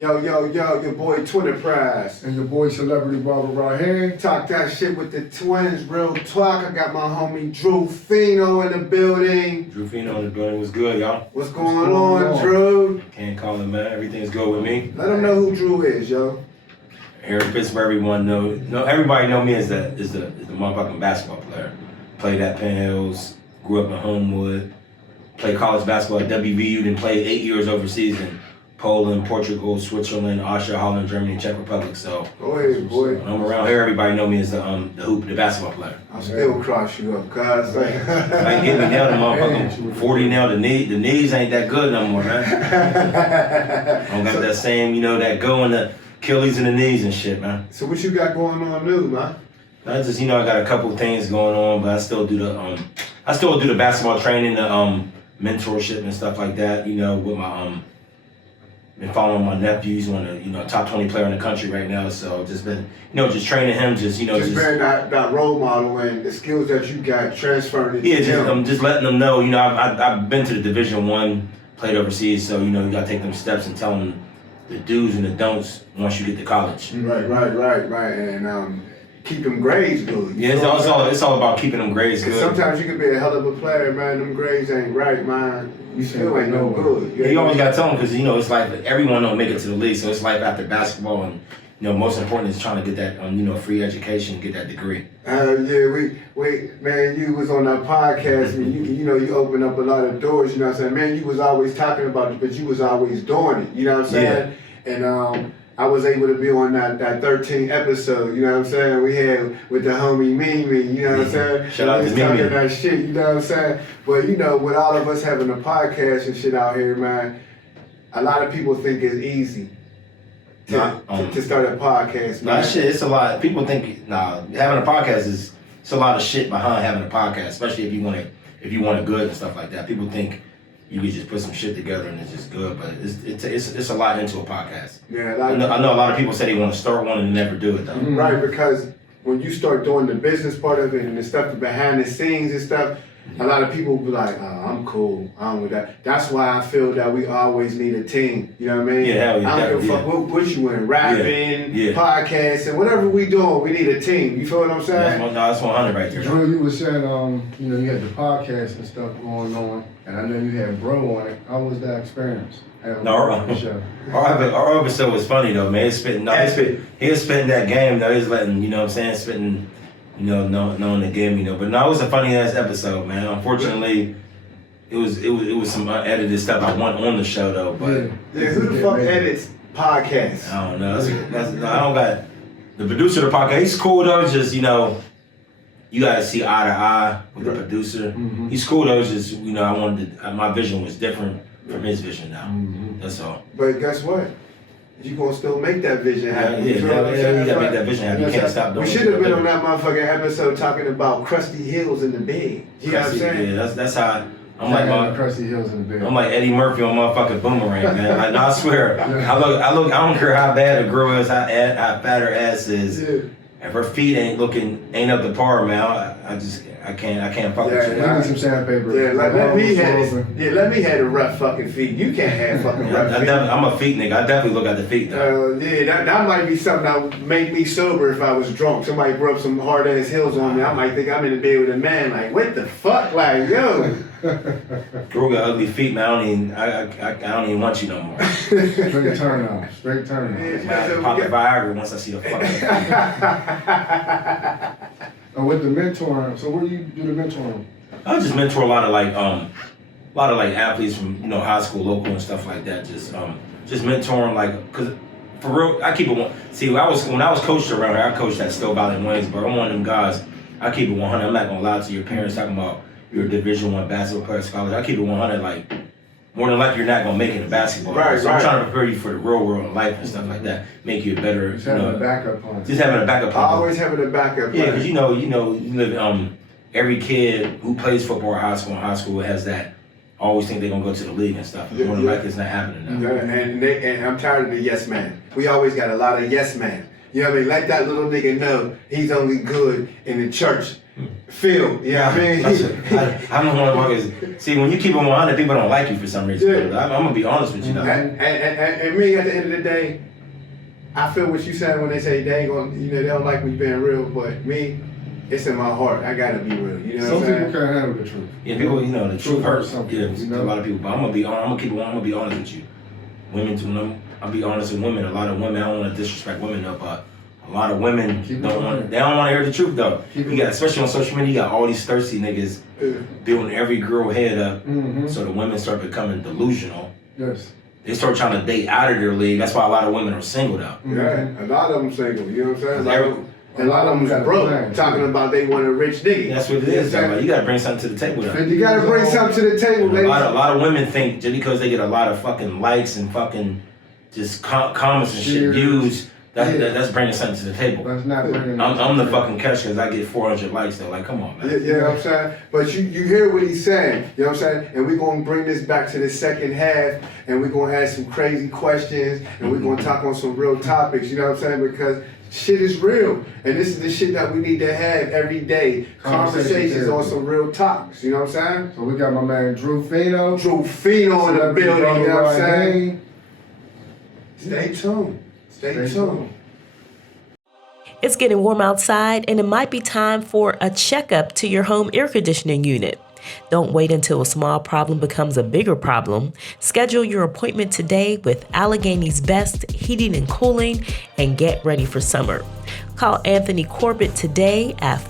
Yo, your boy Twinz. And your boy Celebrity Barber right here. Talk that shit with the twins, real talk. I got my homie Drew Schifino in the building. Drew Schifino in the building. What's good, y'all? What's going on, Drew? Can't call him, man. Everything's good with me. Let them know who Drew is, yo. Here in Pittsburgh, everyone everybody know me as the motherfucking basketball player. Played at Penn Hills, grew up in Homewood, played college basketball at WVU, then played 8 years overseas in Poland, Portugal, Switzerland, Austria, Holland, Germany, and Czech Republic. So boy. When I'm around here, everybody know me as the basketball player. I'll still cross you up, cuz. I ain't getting me nailed, the motherfucking 40 now. The knees ain't that good no more, man. I don't got that same, that go in the Achilles and the knees and shit, man. So what you got going on new, man? I just, I got a couple things going on, but I still do the basketball training, the mentorship and stuff like that. With my been following my nephew. He's one of the top 20 player in the country right now. So just been just training him, just being that role model and the skills that you got transferring it. Yeah, just letting them know. I've been to the Division I, played overseas, so you got to take them steps and tell them the do's and the don'ts once you get to college. Right, and keep them grades good. Yeah, it's all about keeping them grades good. Sometimes you can be a hell of a player, man. Them grades ain't right, man. You still ain't no good. You always gotta tell them because it's like everyone don't make it to the league, so it's like after basketball and most important is trying to get that free education, get that degree. Man, you was on that podcast and you opened up a lot of doors. You know what I'm saying, man. You was always talking about it, but you was always doing it. You know what I'm saying? Yeah. And I was able to be on that 13th episode, you know what I'm saying? We had with the homie Mimi, you know what I'm saying? Shout out to Mimi. Talking that shit, you know what I'm saying? But with all of us having a podcast and shit out here, man, a lot of people think it's easy to start a podcast, man. Nah, shit, it's a lot. People think, having a podcast it's a lot of shit behind having a podcast, especially if you want it good and stuff like that. People think you could just put some shit together and it's just good, but it's a lot into a podcast. Yeah, I know a lot of people say they want to start one and never do it though. Mm-hmm. Right, because when you start doing the business part of it and the stuff behind the scenes and stuff, a lot of people be like, I'm cool, I'm with that. That's why I feel that we always need a team. You know what I mean? Yeah, hell yeah. I don't give a fuck what you in, rapping, podcasting, whatever we doing, we need a team. You feel what I'm saying? That's 100 right there. Drew, you were saying, you had the podcast and stuff going on, and I know you had Bro on it. How was that experience? Our episode was funny though, man. He was spitting that game though. He was letting, spitting, knowing the game, But no, it was a funny ass episode, man. Unfortunately, it was some unedited stuff I want on the show though. But who the fuck edits podcasts? I don't know. I don't got the producer of the podcast. He's cool though. It's just you gotta see eye to eye with the producer. Mm-hmm. He's cool though. It's just my vision was different from his vision now. Mm-hmm. That's all. But guess what? You gonna still make that vision happen. You gotta make that vision happen. You can't stop doing it. We should have been on that motherfucking episode talking about crusty hills in the bed. You know what I'm saying? Yeah, that's how I'm like crusty hills in the bed. I'm like Eddie Murphy on motherfucking Boomerang, man. Like, no, I swear. I look. I don't care how bad a girl is, how fat her ass is. Yeah. If her feet ain't up to par, man, I can't fuck with you. I need some sandpaper. Yeah, let me have the rough fucking feet. You can't have fucking rough feet. I'm a feet nigga. I definitely look at the feet though. That might be something that would make me sober if I was drunk. Somebody rub some hard ass heels on me. I might think I'm in the bed with a man. Like, what the fuck? Like, yo. Girl got ugly feet, man. I don't even want you no more. Straight turn on. I pop the Viagra once I see the fucking. And with the mentoring, so what do you do the mentoring? I just mentor a lot of athletes from high school, local and stuff like that. Just mentoring cause for real, I keep it one. See, when I was coached around here, I coached at Stowe Valley in Waynesboro. I'm one of them guys. I keep it 100. I'm not gonna lie to your parents talking about you're a Division I basketball player scholar. I keep it 100. Like more than likely, you're not gonna make it in basketball. Right, so I'm trying to prepare you for the real world of life and stuff like that. Make you a better. Just having a backup plan. Just having a backup plan. Always having a backup plan. Yeah, because you live. Every kid who plays football in high school has that. Always think they're gonna go to the league and stuff. More than likely, it's not happening now. And I'm tired of the yes man. We always got a lot of yes man. You know what I mean? Let that little nigga know he's only good in the church. feel. Yeah, I mean, I'm the motherfuckers. See, when you keep it 100, people don't like you for some reason. Yeah. I'm gonna be honest with you though. and me at the end of the day, I feel what you said when they say they ain't gonna, they don't like me being real, but me, it's in my heart. I gotta be real. You know Some what I'm people can't handle the truth. Yeah, people, the truth hurts. Some Yeah, people, a lot of people. But I'm gonna be honest with you. Women too. I'll be honest with women. A lot of women. I don't want to disrespect women though, but a lot of women don't want to hear the truth though. You got, especially on social media, you got all these thirsty niggas building every girl head up, so the women start becoming delusional. Yes. They start trying to date out of their league. That's why a lot of women are single though. Yeah, a lot of them single. You know what I'm saying? Every- A lot of them is broke, talking about they want a rich nigga. That's what it is. Like, you gotta bring something to the table though. You gotta bring something to the table, baby. A lot of women think just because they get a lot of fucking likes and fucking just comments and shit, views, that's bringing something to the table. That's not bringing. I'm the fucking catch because I get 400 likes though. Like, come on, man. You know what I'm saying? But you hear what he's saying. You know what I'm saying? And we're gonna bring this back to the second half, and we're gonna ask some crazy questions, and we're gonna talk on some real topics. You know what I'm saying? Because shit is real, and this is the shit that we need to have every day. Conversations on some real topics. You know what I'm saying? So we got my man Drew Schifino. Drew Schifino in the building. You know what I'm saying? Stay tuned. Stay tuned. It's getting warm outside, and it might be time for a checkup to your home air conditioning unit. Don't wait until a small problem becomes a bigger problem. Schedule your appointment today with Allegheny's Best Heating and Cooling and get ready for summer. Call Anthony Corbett today at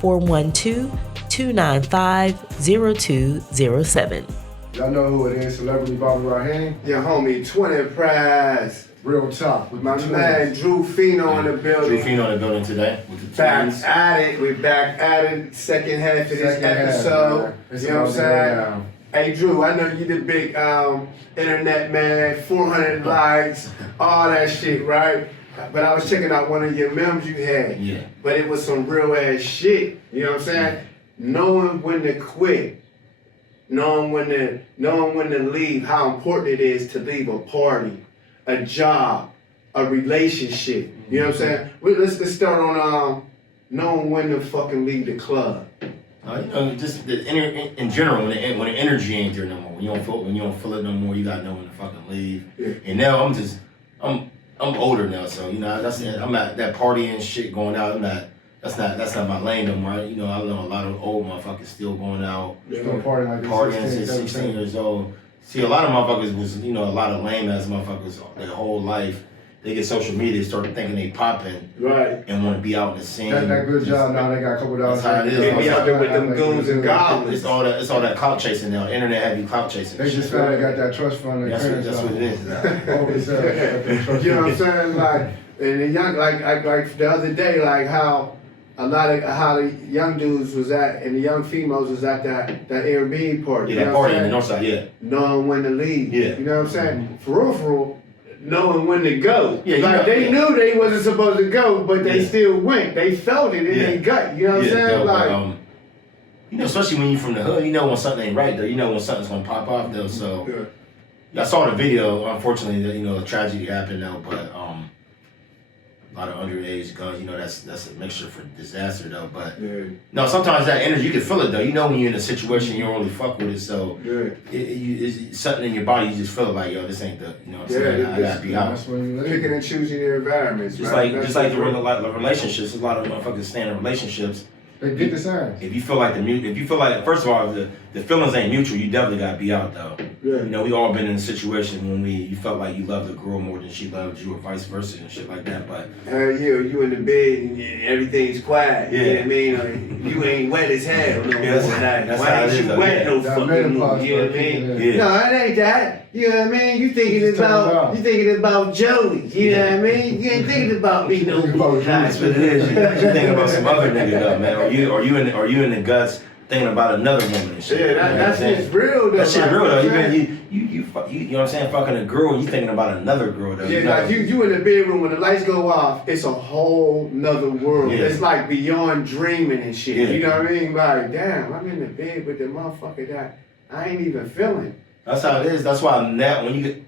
412-295-0207. Y'all know who it is, Celebrity Bobby Rahane. Your homie, Twinz Prize. Real talk with My man, Drew Schifino in the building. Drew Schifino in the building today with the Back Twinz. at it. We're back at it. Second half of this episode. You know what I'm saying? Hey Drew, I know you the big internet man, 400 likes, all that shit, right? But I was checking out one of your memes you had. Yeah. But it was some real ass shit. You know what I'm saying? Knowing when to quit, knowing when to leave, how important it is to leave a party, a job, a relationship. You know what I'm saying? Let's start on knowing when to fucking leave the club. Just in general, when the energy ain't there no more, when you don't feel it no more, you gotta know when to fucking leave. Yeah. And now I'm older now, so I'm at that partying shit going out. That's not my lane no more. I know a lot of old motherfuckers still going out, Still partying like partying since 16 years old. See, a lot of motherfuckers was, a lot of lame ass motherfuckers their whole life. They get social media, start thinking they popping, right, and want to be out in the scene. That good job now. They got a couple dollars. That's how it is. They be out there with them goons and goblins. It's all that clout chasing now. Internet heavy clout chasing. They just found they got that trust fund. That's what it is. You know what I'm saying? Like, and the young, like the other day, like how the young dudes was at and the young females was at that Airbnb party. Yeah, that party in the north side. Yeah. Knowing when to leave. Yeah. You know what I'm saying? For real. Knowing when to go. Yeah, they knew they wasn't supposed to go, but they still went. They felt it in their gut. You know what I'm saying? No, but, especially when you're from the hood, you know when something ain't right though. You know when something's gonna pop off though. So I saw the video. Unfortunately, that a tragedy happened though. But a lot of underage guns. That's a mixture for disaster though. But no, sometimes that energy you can feel it though. You know when you're in a situation you don't really fuck with it. So it's something in your body. You just feel it like this ain't the. You know what I'm saying? I gotta be out. Picking and choosing your environments. Just like the relationships. A lot of motherfuckers stay in relationships. They get the signs. If you feel like first of all, the feelings ain't mutual, you definitely gotta be out though. Yeah. We all been in a situation when you felt like you loved a girl more than she loved you, or vice versa and shit like that. But you in the bed and everything's quiet. Yeah. You know what I mean? Or you ain't wet as hell no more. That's Why how ain't it is, you though. wet no That fucking more? You know what I mean? Yeah. No, it ain't that. You know what I mean? You thinking about Joey. You know what I mean? You ain't thinking about me no more. that's what it is. You thinking about some other nigga though, man. Or you in the guts thinking about another woman and shit. Yeah, that shit's real though. That shit real though. You know what I'm saying? Fucking a girl, and you thinking about another girl though. Yeah, like you in the bedroom when the lights go off, it's a whole nother world. Yeah. It's like beyond dreaming and shit. Yeah. You know what I mean? Like, damn, I'm in the bed with the motherfucker that I ain't even feeling. That's how it is. That's why when you get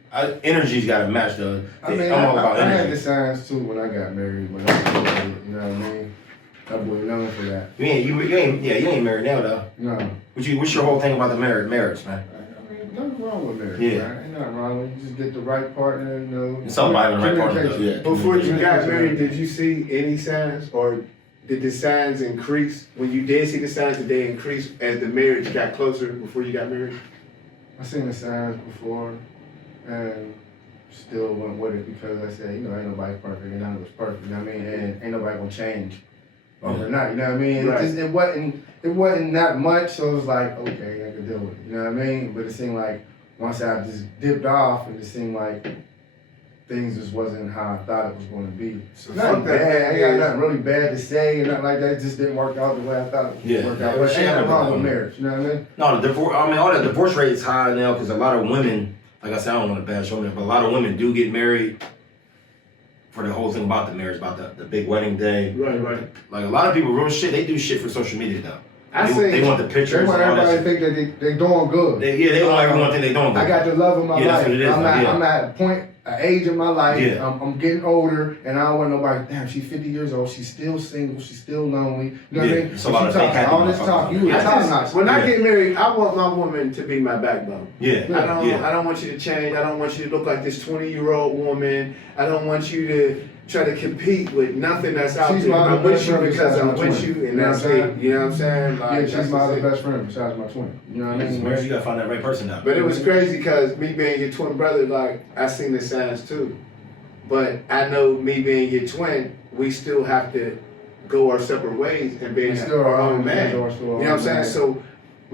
energy's got to match though. I mean, I'm all about I had energy. the signs too when I got married. When I was married, you know what I mean? That boy known for that. You ain't married now though. No. What's your whole thing about the marriage, man? I mean, nothing wrong with marriage, Yeah. man. Ain't nothing wrong with it. You just get the right partner, you know. It's all about the right partner, though, yeah. Before you got married, did you see any signs, or did the signs increase? When you did see the signs, did they increase as the marriage got closer before you got married? I seen the signs before, and still went with it because I said, you know, ain't nobody perfect, and none of us perfect, you know what I mean? And ain't nobody gonna change overnight, you know what I mean? Right. It wasn't that much, so it was like, okay, I could deal with it, you know what I mean? But it seemed like once I just dipped off, and it seemed like things just wasn't how I thought it was gonna be. So Nothing fuck that. bad, I ain't got nothing really bad to say, and nothing like that. It just didn't work out the way I thought it would work out. But ain't nothing wrong with marriage, you know what I mean? No, the divorce. I mean, all the divorce rate is high now because a lot of women, like I said, I don't want to bash on it, but a lot of women do get married for the whole thing about the marriage, about the big wedding day. Right. Like a lot of people, real shit, they do shit for social media now. They want the pictures. They want and all that everybody shit. to think that they doing good. They want everyone to think they doing good. I got the love of my Yeah, that's life. what it is, I'm at a point, an age in my life. Yeah. I'm getting older, and I don't want nobody. Damn, she's 50 years old. She's still single. She's still lonely. You know what I mean? It's a lot of She fake talking happy all this motherfuckers. talk. You I a top just- notch. when I Yeah. get married, I want my woman to be my backbone. Yeah. I don't want you to change. I don't want you to look like this 20-year-old woman. I don't want you to try to compete with nothing that's out She's there. my I'm with best you friend because I'm besides my with twin. you, and You know that's what I'm it. saying? You know what I'm saying? Like, Yeah, she's that's my just other it. best friend besides my twin. You know what I mean? Marriage, you gotta find that right person now. But it was crazy because me being your twin brother, like I seen the signs too. But I know me being your twin, we still have to go our separate ways and be We still our are own own man. man. You know what I'm saying? So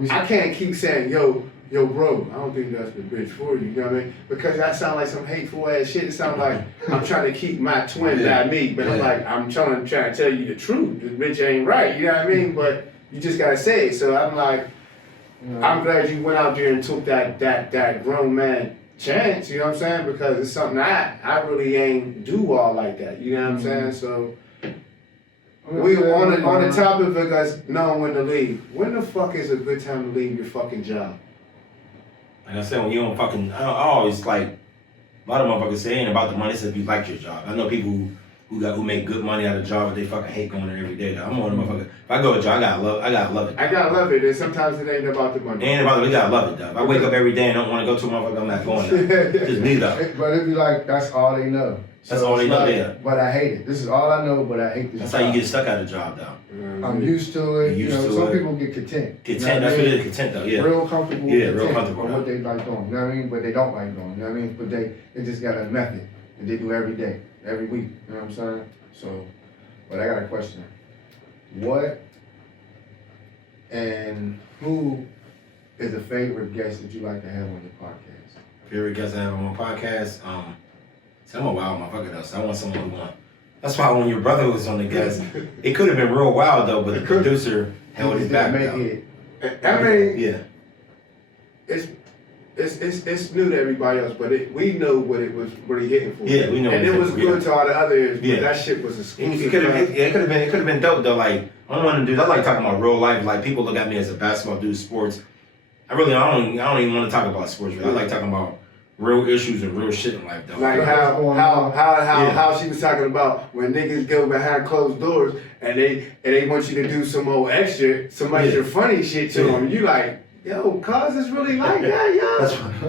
I can't keep saying, yo, bro, I don't think that's the bitch for you. You know what I mean? Because that sound like some hateful ass shit. It sound like I'm trying to keep my twin by me, but I'm like, I'm trying to tell you the truth. This bitch ain't right. You know what I mean? But you just gotta say it. So I'm like, I'm glad you went out there and took that grown man chance. You know what I'm saying? Because it's something I really ain't do all like that. You know what I'm saying? So. We on the topic of us knowing when to leave. When the fuck is a good time to leave your fucking job? Like I said, when you don't fucking, I always like, a lot of motherfuckers say it ain't about the money, it's if you like your job. I know people who make good money out of a job, but they fucking hate going there every day. Though. I'm one of the motherfuckers. If I go to a job, I gotta love it. I gotta love it, and sometimes it ain't about the money. It ain't about it, we gotta love it though. If I wake up every day and don't want to go to a motherfucker, I'm not going there. Just leave though. But it'd be like, that's all they know. That's all they know, like, yeah. But I hate it. This is all I know, but I hate this That's job. how you get stuck at a job though. I'm used to it. You're used to some it. people get content. Content, that's what it is, content though, yeah. Real comfortable. Yeah, real content comfortable, on yeah. what they like doing. You know what I mean? But they don't like doing. You know what I mean? But they just got a method that they do every day, every week. You know what I'm saying? So, but I got a question. What and who is a favorite guest that you like to have on your podcast? Favorite guest I have on my podcast, see, I'm a wild motherfucker though, so I want someone who want. That's why when your brother was on the guest, it could have been real wild though, but the producer held his back Make though. it. I mean, Yeah. it's new to everybody else, but we know what it was really hitting for. Yeah, we know and what it was hitting for, good to all the others, but Yeah. that shit was exclusive. It could have been dope though. Like I don't want to do. I like talking about real life. Like people look at me as a basketball dude, sports. I don't even want to talk about sports. Really. I like talking about real issues and real shit in life though. Like how she was talking about when niggas go behind closed doors and they want you to do some extra funny shit to them. You like, yo, cuz it's really like that, yo.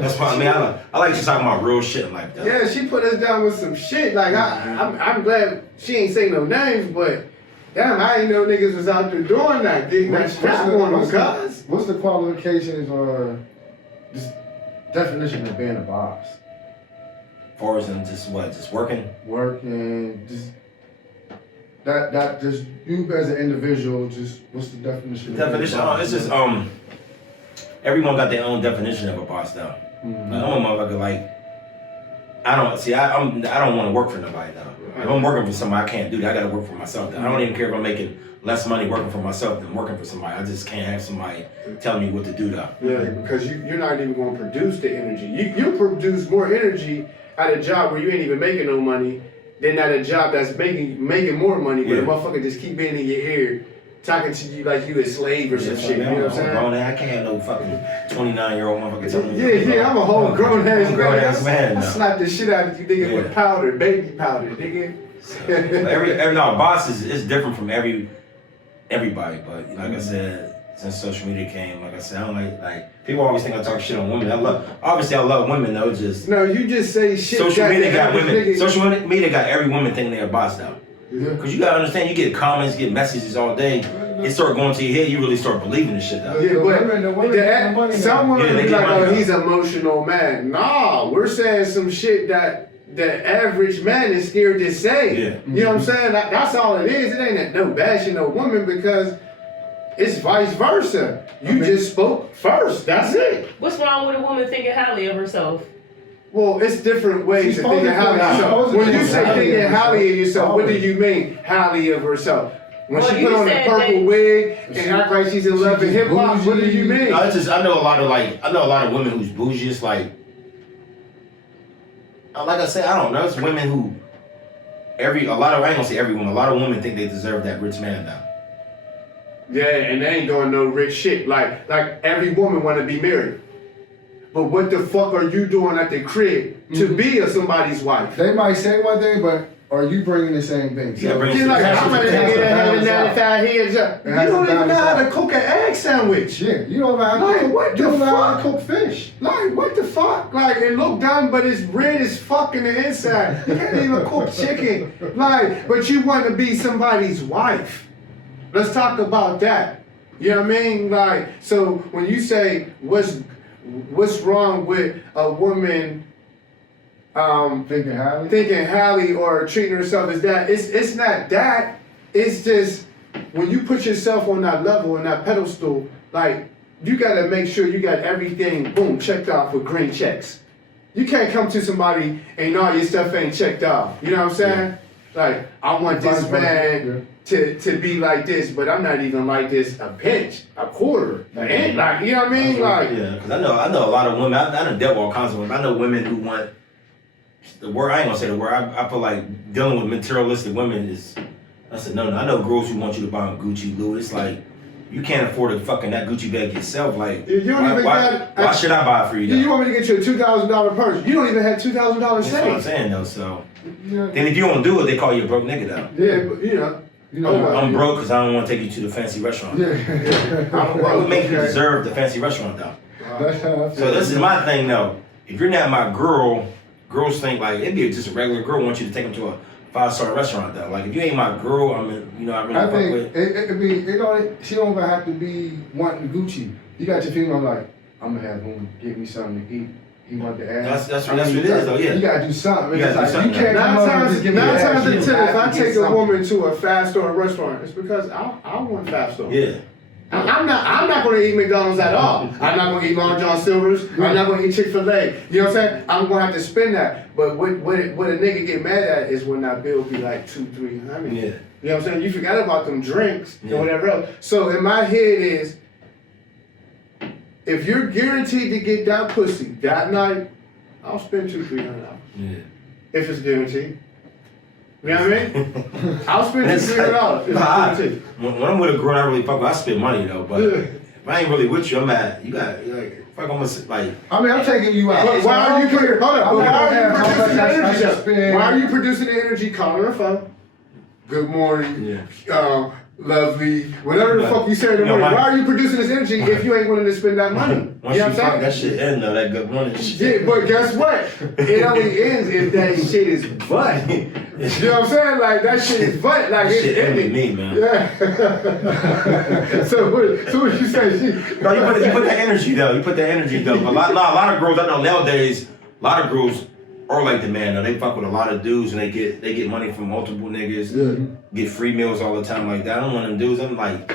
That's why I mean I like just talking about real shit in life though. Yeah, she put us down with some shit. Like I'm glad she ain't say no names, but damn, I ain't know niggas was out there doing that, getting that strap on them, cuz. What's the qualifications or just definition of being a boss? Forrest and just working. Working, just that just you as an individual, just what's the definition? Definition. It's just everyone got their own definition of a boss though. Mm-hmm. Like, I'm a motherfucker like I don't want to work for nobody though. If I'm working for somebody, I can't do that. I gotta work for myself. I don't even care if I'm making less money working for myself than working for somebody. I just can't have somebody telling me what to do though. Yeah, because you're not even going to produce the energy. You produce more energy at a job where you ain't even making no money than at a job that's making more money, but Yeah. the motherfucker just keep being in your ear, talking to you like you a slave or some shit. You know what I'm saying? Grown ass, I can't have no fucking 29-year-old motherfucker telling me. Yeah, I'm a whole grown ass man. I now. slap the shit out of you nigga Yeah. with powder, baby powder, nigga. Boss is different from every everybody, but like I said, since social media came, like I said, I don't like people always think I talk shit on women. I love women though. Just No, you just say shit. social media got average women. nigga- Social media got every woman thinking they're a boss now. Yeah. Cause you gotta understand, you get comments, get messages all day. It start going to your head. You really start believing this shit though. Yeah, The but women get money now. some women Yeah, they be get like, money oh, now. he's an emotional man. Nah, we're saying some shit that the average man is scared to say. Yeah. You know what I'm saying? That's all it is. It ain't no bashing no woman because it's vice versa. You just spoke first. That's it. What's wrong with a woman thinking highly of herself? Well, it's different ways She's of thinking supposed to highly of think- yourself. she's supposed to When you think say highly thinking of highly of yourself, what do always. you mean highly of herself? When Well, she you put on the said purple that- wig and act like she's in love with just hip hop, what do you bougie. mean? No, it's just I know a lot of women who's bougie. It's like I said, I don't know. It's women who I ain't gonna say every woman. A lot of women think they deserve that rich man now. Yeah, and they ain't doing no rich shit. Like every woman want to be married. But what the fuck are you doing at the crib to be somebody's wife? They might say one thing, but are you bringing the same thing? Yeah, bring Just like, I'm a nigga that had a 95 heads up. You It has to don't even balance know how to out. cook an egg sandwich. Yeah, you don't know how to Like, cook. what You the don't know how to fuck? cook fish. Like, what the fuck? Like, it look dumb, but it's red as fuck in the inside. You can't even cook chicken. Like, but you want to be somebody's wife. Let's talk about that. You know what I mean? Like, so when you say what's wrong with a woman Thinking highly. thinking highly or treating herself as that, it's not that. It's just when you put yourself on that level, on that pedestal, like you gotta make sure you got everything boom checked off with green checks. You can't come to somebody and all your stuff ain't checked off. You know what I'm saying? Like I want this man to be like this, but I'm not even like this a pinch, a quarter, an inch. Like you know what I mean? Like Yeah, because I know a lot of women. I done dealt with all kinds of women. I know women who want the word. I ain't gonna say the word. I feel like dealing with materialistic women is. I said no. I know girls who want you to buy them Gucci, Louis. It's like you can't afford to fucking that Gucci bag yourself. Like You don't even why should I buy it for you? you want me to get you a $2,000 purse? You don't even have $2,000 That's what I'm saved. saying though. So Yeah, then if you don't do it, they call you a broke nigga though. Yeah, but you know. you know how I'm broke because I don't want to take you to the fancy restaurant. Yeah. What would make you deserve the fancy restaurant though? That's how I feel. So this is my thing though. If you're not my girl, girls think like it'd be just a regular girl want you to take them to a 5-star restaurant though. Like if you ain't my girl, I really I fuck think with. it could be. She don't even have to be wanting Gucci. You got your female like, I'm gonna have him get me something to eat. He want to ask. That's what it is though. Yeah. You gotta do something. You It's gotta do like, something. you can't Nine come up and times, just give me nine the times ass. out You of 10, if have I to get take a something. woman to a 5-star restaurant, it's because I want 5-star. Yeah. I'm not gonna eat McDonald's at all. I'm not gonna eat Long John Silver's. I'm not gonna eat Chick-fil-A. You know what I'm saying? I'm gonna have to spend that. But what a nigga get mad at is when that bill be like $200-300. Yeah. You know what I'm saying? You forgot about them drinks Yeah. and whatever else. So in my head is, if you're guaranteed to get that pussy that night, I'll spend $200-300. Yeah. If it's guaranteed. You know what I mean? I'll spend That's $200 if it's Nah, guaranteed. when I'm with a girl, I really fuck with. I spend money though, but Yeah. if I ain't really with you, I'm at. You got like fuck. I'm gonna like. I mean, I'm taking you out. But why are you producing? Hold up. I'm But not why are gonna you have how producing the much I energy? should though? spend. Why are you producing the energy? Calling her phone. Good morning. Yeah. Lovely. Whatever the But, fuck you say in the you know, morning. my- Why are you producing this energy if you ain't willing to spend that money? Once You know you what I'm fuck saying? that shit end though, that good money. Yeah, but guess what? It only ends if that shit is butt. You know what I'm saying? Like that shit is butt. Like That it's shit end with ending. me, man. Yeah. So what you say? No, you put that energy though. You put that energy though. But a lot of girls I know nowadays, a lot of girls are like the man though. They fuck with a lot of dudes and they get money from multiple niggas. Get free meals all the time like that. I don't want them dudes. I'm like,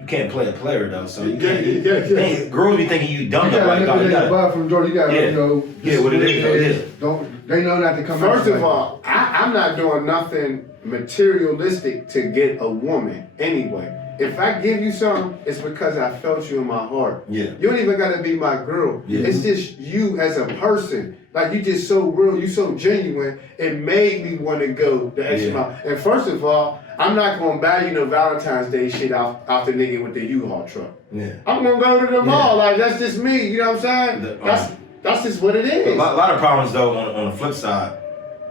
you can't play a player though. So you can't. Yeah. Girls be thinking you dumb You up gotta like nip dog. it You in the gotta. bud from the door. You gotta Yeah. know. Yeah, what it is, Don't they know not to come? First out of all, I'm not doing nothing materialistic to get a woman anyway. If I give you something, it's because I felt you in my heart. Yeah. You don't even gotta be my girl. Yeah. It's just you as a person. Like you just so real, you so genuine. It made me want to go the extra Yeah. mile. And first of all, I'm not gonna buy you no Valentine's Day shit off the nigga with the U-Haul truck. Yeah. I'm gonna go to the mall. Like that's just me. You know what I'm saying? The- That's just what it A is. lot of problems though on the flip side.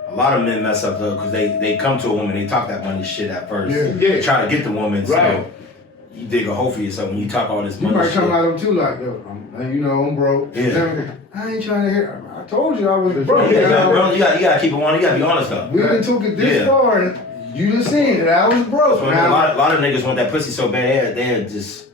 A lot of men mess up though because they come to a woman, they talk that money shit at first. Yeah. Yeah. They try to get the woman. Right. So you dig a hole for yourself when you talk all this You money might shit. come at them too like, yo, I'm broke. Yeah. I ain't trying to hear. I told you I was broke. Yeah, bro, you gotta keep it on. You gotta be honest though. We done took it this far, and you just seen that I was broke. So, a lot of niggas want that pussy so bad, they'd just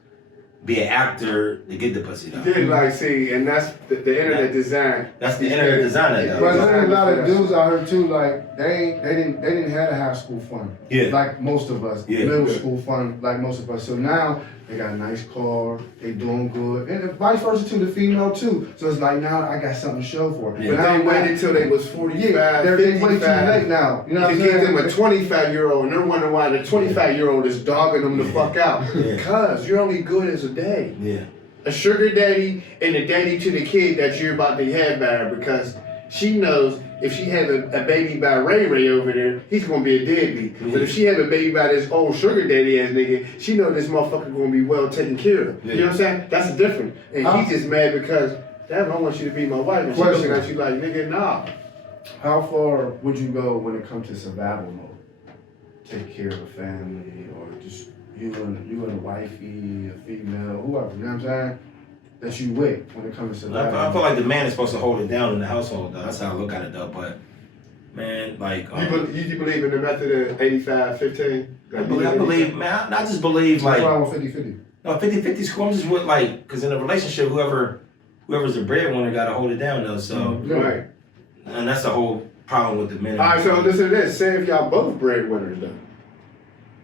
be an actor to get the pussy though. Yeah, like, see, and that's the internet design. That's the internet design though. But there's a lot of dudes out here too, like they didn't have a high school fund. Yeah. Like most of us. Yeah. Middle school fund, like most of us. So now they got a nice car, they doing good. And vice versa to the female too. So it's like now I got something to show for it. Yeah. But But I they waited until they was 45, they're way too 55. late now. You know what To I'm give saying? them a 25-year-old, and they're wondering why the 25-year-old is dogging them the fuck out. Yeah. Because you're only good as a day. Yeah. A sugar daddy and a daddy to the kid that you're about to have by her, because she knows if she have a baby by Ray Ray over there, he's gonna be a deadbeat. Yeah. But if she have a baby by this old sugar daddy ass nigga, she know this motherfucker gonna be well taken care of. Yeah. You know what I'm saying? That's the difference. And he's just mad because, damn, I want you to be my wife. And she Question. looking at you like, nigga, nah. How far would you go when it comes to survival mode? Take care of a family, or just you and a wifey, a female, whoever, you know what I'm saying? That you with when it comes to survival. I feel like the man is supposed to hold it down in the household though. That's how I look at it though. But man, like You believe in the method of 85-15? I believe, man, I just believe What's like wrong with 50-50? no 50-50 is cool. I'm just with like, cause in a relationship, whoever's the breadwinner gotta hold it down though. So Right. and that's the whole problem with the men. All right, so listen to this. Say if y'all both breadwinners though.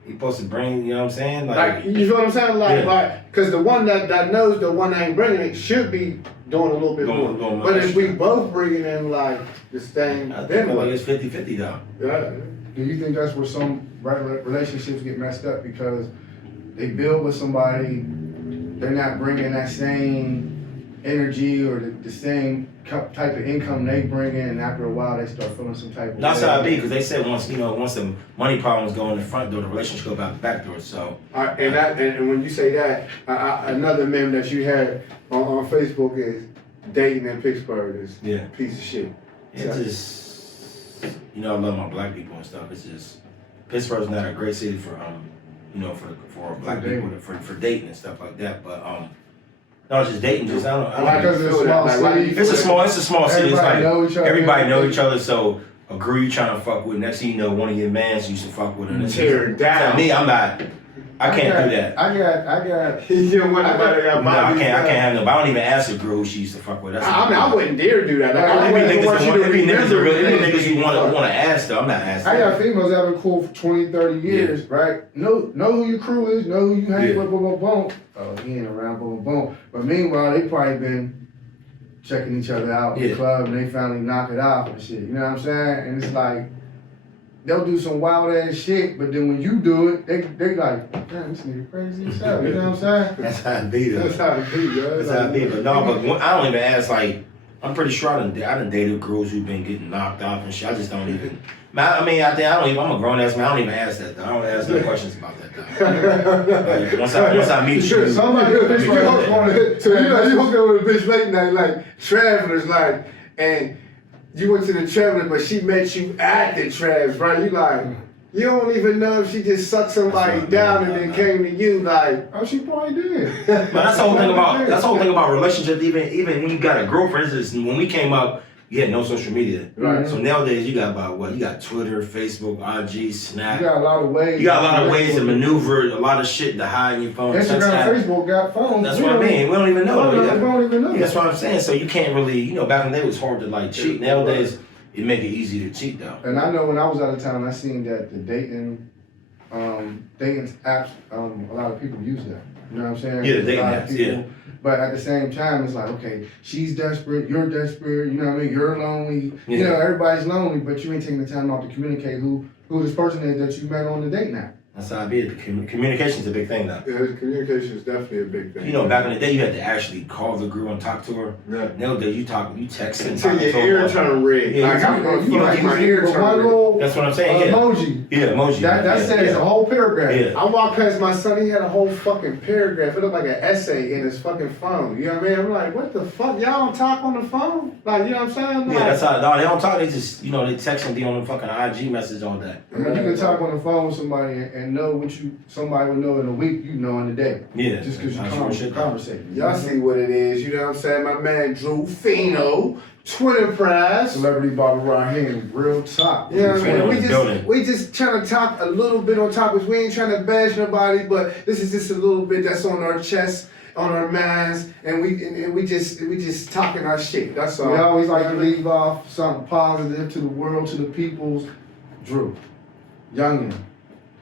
You supposed to bring, you know what I'm saying? Like, you feel what I'm saying? Like, Yeah. because the one that knows the one that ain't bringing it should be doing a little bit Going more. more But if extra. we both bringing in like the same, I then think like what? it's 50-50 though. Yeah. Do you think that's where some relationships get messed up because they build with somebody, they're not bringing that same energy or the same type of income they bring in, and after a while they start feeling some type of That's way. how it be, because they said once the money problems go in the front door, the relationship go out the back door. So All right, and when you say that, another meme that you had on Facebook is dating in Pittsburgh is yeah, a piece of shit. it's just, you know, I love my black people and stuff. It's just Pittsburgh's not a great city for for black people for dating and stuff like that. But no, it's just dating. Just I don't Like, know. because it's a small city. It's a small city. It's Everybody like know each other. everybody know each other. So a girl you trying to fuck with, next thing you know, one of your mans used to fuck with her. And it's Tear it down. Me, I'm not. I can't do that. I got. You don't want nobody that No, I body. can't have no. But I don't even ask a girl who she used to fuck with. That's I mean, I wouldn't dare do that. Like, I It wouldn't be want you to remember niggas you want to ask though. I'm not asking. I got females that have been cool for 20, 30 years, right? Know who your crew is, know who you hang with, boom, boom, boom. Oh, he ain't around, boom, boom. But meanwhile, they probably been checking each other out in the club, and they finally knock it off and shit. You know what I'm saying? And it's like, they'll do some wild ass shit, but then when you do it, they like, damn, this nigga crazy as hell. You know what I'm saying? That's how it be though. That's how it be, bro. That's how it be. But no, but I don't even ask. Like, I'm pretty sure I done dated girls who've been getting knocked off and shit. I just don't even. I mean, I don't even. I'm a grown ass man. I don't even ask that though. I don't ask no questions about that though. Like, once I meet you, Somebody bitch You right hook there. on it. So you hook up with a bitch late night, like Travelers, like, and you went to the Travelers, but she met you at the Travs, right? You like, you don't even know if she just sucked somebody down and then came to you, like. Oh, she probably did. But that's the whole thing about relationships. Even when you got a girlfriend, it's just, when we came up, you had no social media. Right. So nowadays you got about what? You got Twitter, Facebook, IG, Snap. You got a lot of ways. You got a lot of ways to maneuver, a lot of shit to hide in your phone. Instagram, Facebook got phones. That's what I mean. We don't even know. We don't even know. Yeah, that's what I'm saying. So you can't really, you know, back in the day it was hard to like cheat. Nowadays it make it easy to cheat though. And I know when I was out of town, I seen that the dating apps, a lot of people use that. You know what I'm saying? Yeah, the dating A lot of apps, people- yeah. But at the same time, it's like, okay, she's desperate, you're desperate, you know what I mean? You're lonely. Yeah. You know, everybody's lonely, but you ain't taking the time out to communicate who this person is that you met on the date now. That's how it be. Communication's a big thing though. Yeah, communication is definitely a big thing. You know, back in the day, you had to actually call the girl and talk to her. Yeah. Nowadays, you text and Until talk your to her. ear turn red. Yeah, Like, I'm gonna fuck keep my ear one turn red. little That's what I'm saying. Yeah, emoji. yeah, emoji. That yeah, says yeah. a whole paragraph. Yeah. I walked past my son, he had a whole fucking paragraph. It looked like an essay in his fucking phone. You know what I mean? I'm like, what the fuck? Y'all don't talk on the phone? Like, you know what I'm saying? Like, Yeah, that's how. No, they don't talk. They just, you know, they text and be on the fucking IG message all day. I mean, you can talk on the phone with somebody and know what somebody would know in a week, you know in a day. Yeah. Just because you Entrepreneurship. conversate. Y'all see what it is, you know what I'm saying? My man Drew Schifino, Twin Prize. Celebrity barber right here, real top. Yeah, Twin man, in the building. we just trying to talk a little bit on topics. We ain't trying to bash nobody, but this is just a little bit that's on our chest, on our minds, and we just talking our shit. That's all. We always like to leave off something positive to the world, to the peoples. Drew, youngin',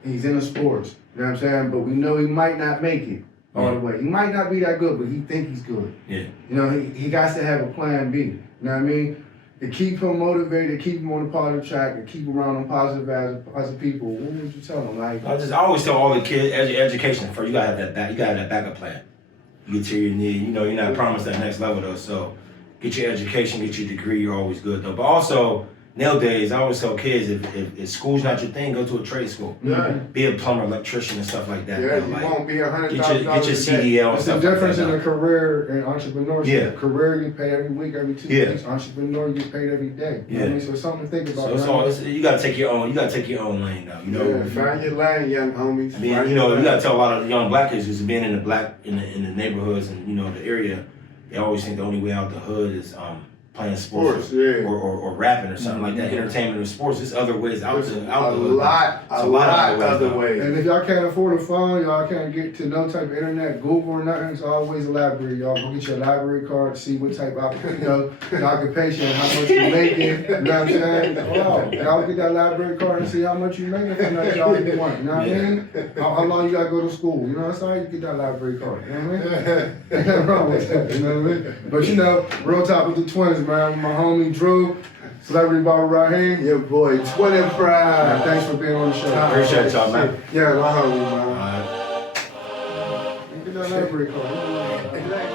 he's in the sports. You know what I'm saying? But we know he might not make it all the way. He might not be that good, but he think he's good. Yeah. You know, he got to have a plan B. You know what I mean? To keep him motivated, to keep him on the positive track, to keep him around on positive people. What would you tell him? Like, I always tell all the kids, education first. You gotta have that back. You gotta have that backup plan. You get to your need. You know, you're not promised that next level though. So, get your education, get your degree. You're always good though. But also, nowadays, I always tell kids if school's not your thing, go to a trade school. Yeah. Be a plumber, electrician, and stuff like that. Yeah, though. you Like, won't be $100,000 get your a day. CDL and it's stuff the difference like that. in a career and entrepreneurship. Yeah. Career, you pay every week, every 2 Yeah. weeks. Entrepreneur, you get paid every day. You know what I mean? So it's something to think about. So it's right? all, you gotta take your own. You gotta take your own lane now. You know. Yeah, find your lane, young homies. I mean, Find you your know, you lane. gotta tell a lot of young black kids who's being in the neighborhoods and you know the area. They always think the only way out the hood is playing sports, yeah. or rapping or something like that. Entertainment or sports. There's other ways out There's the out a the hood. lot It's a lot of other ways. ways. And if y'all can't afford a phone, y'all can't get to no type of internet, Google or nothing, it's always a library. Y'all go get your library card to see what type of, your occupation and how much you're making. You know what I'm saying? Wow. Y'all get that library card and see how much you're making from that job you want. You know what I mean? How long you gotta go to school. You know what I'm saying? You get that library card. You know what I mean? Ain't nothing wrong with that. You know what I mean? But you know, real talk with the Twins, man. My homie Drew, celebrity barber right here. Your boy, Twin Man, Prize. thanks for being on the show. Appreciate y'all, man. Yeah, my homie, man. All right. Get that library card. Exactly.